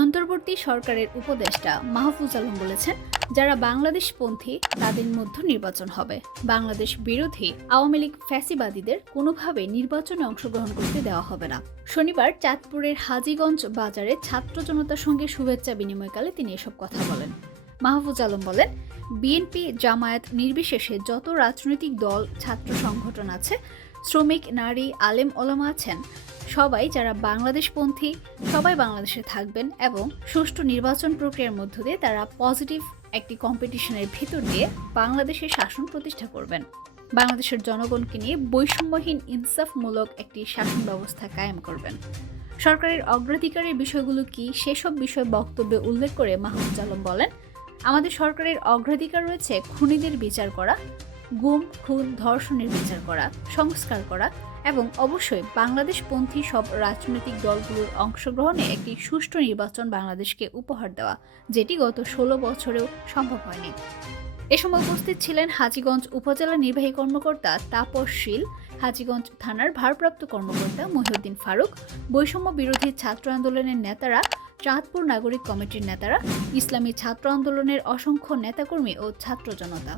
অন্তর্বর্তী সরকারের উপদেষ্টা মাহফুজ আলম বলেছেন, যারা বাংলাদেশপন্থী তাদের মধ্যে নির্বাচন হবে। বাংলাদেশ বিরোধী আওয়ামী লীগ ফ্যাসিবাদীদের কোনোভাবে নির্বাচনে অংশগ্রহণ করতে দেওয়া হবে না। শনিবার চাঁদপুরের হাজীগঞ্জ বাজারে ছাত্র জনতার সঙ্গে শুভেচ্ছা বিনিময়কালে তিনি এসব কথা বলেন। মাহফুজ আলম বলেন, বিএনপি জামায়াত নির্বিশেষে যত রাজনৈতিক দল ছাত্র সংগঠন আছে, শ্রমিক, নারী, আলেম ওলামা আছেন, সবাই যারা বাংলাদেশপন্থী সবাই বাংলাদেশে থাকবেন এবং সুষ্ঠু নির্বাচন প্রক্রিয়ার মধ্য দিয়ে তারা পজিটিভ একটি কম্পিটিশনের ভিতর দিয়ে বাংলাদেশের শাসন প্রতিষ্ঠা করবেন। বাংলাদেশের জনগণকে নিয়ে বৈষম্যহীন ইনসাফমূলক একটি শাসন ব্যবস্থা কায়েম করবেন। সরকারের অগ্রাধিকারের বিষয়গুলো কি সেসব বিষয় বক্তব্যে উল্লেখ করে মাহফুজ আলম বলেন, আমাদের সরকারের অগ্রাধিকার রয়েছে খুনিদের বিচার করা, গুম, খুন, ধর্ষণের বিচার করা, সংস্কার করা এবং অবশ্যই বাংলাদেশপন্থী সব রাজনৈতিক দলগুলোর অংশগ্রহণে একটি সুষ্ঠু নির্বাচন বাংলাদেশকে উপহার দেওয়া, যেটি গত 16 বছরেও সম্ভব হয়নি। এ সময় উপস্থিত ছিলেন হাজীগঞ্জ উপজেলা নির্বাহী কর্মকর্তা তাপস শীল, হাজীগঞ্জ থানার ভারপ্রাপ্ত কর্মকর্তা মহিউদ্দিন ফারুক, বৈষম্য বিরোধী ছাত্র আন্দোলনের নেতারা, চাঁদপুর নাগরিক কমিটির নেতারা, ইসলামী ছাত্র আন্দোলনের অসংখ্য নেতাকর্মী ও ছাত্র জনতা।